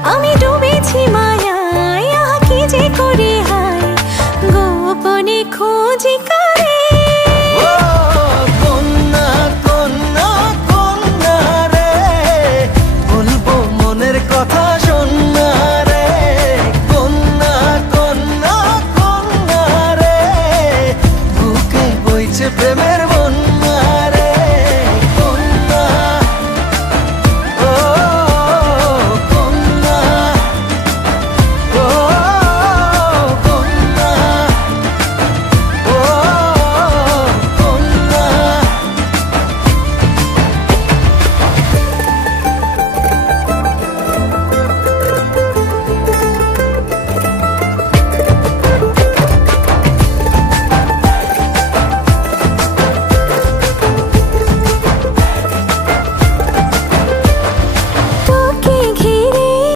আমি ডুবেছি মায়ায়, আহা কি যে করি হায়, গোপনে খোঁজি কারে। ও কন্যা কন্যা কন্যা রে, বলবো মনের কথা শোন।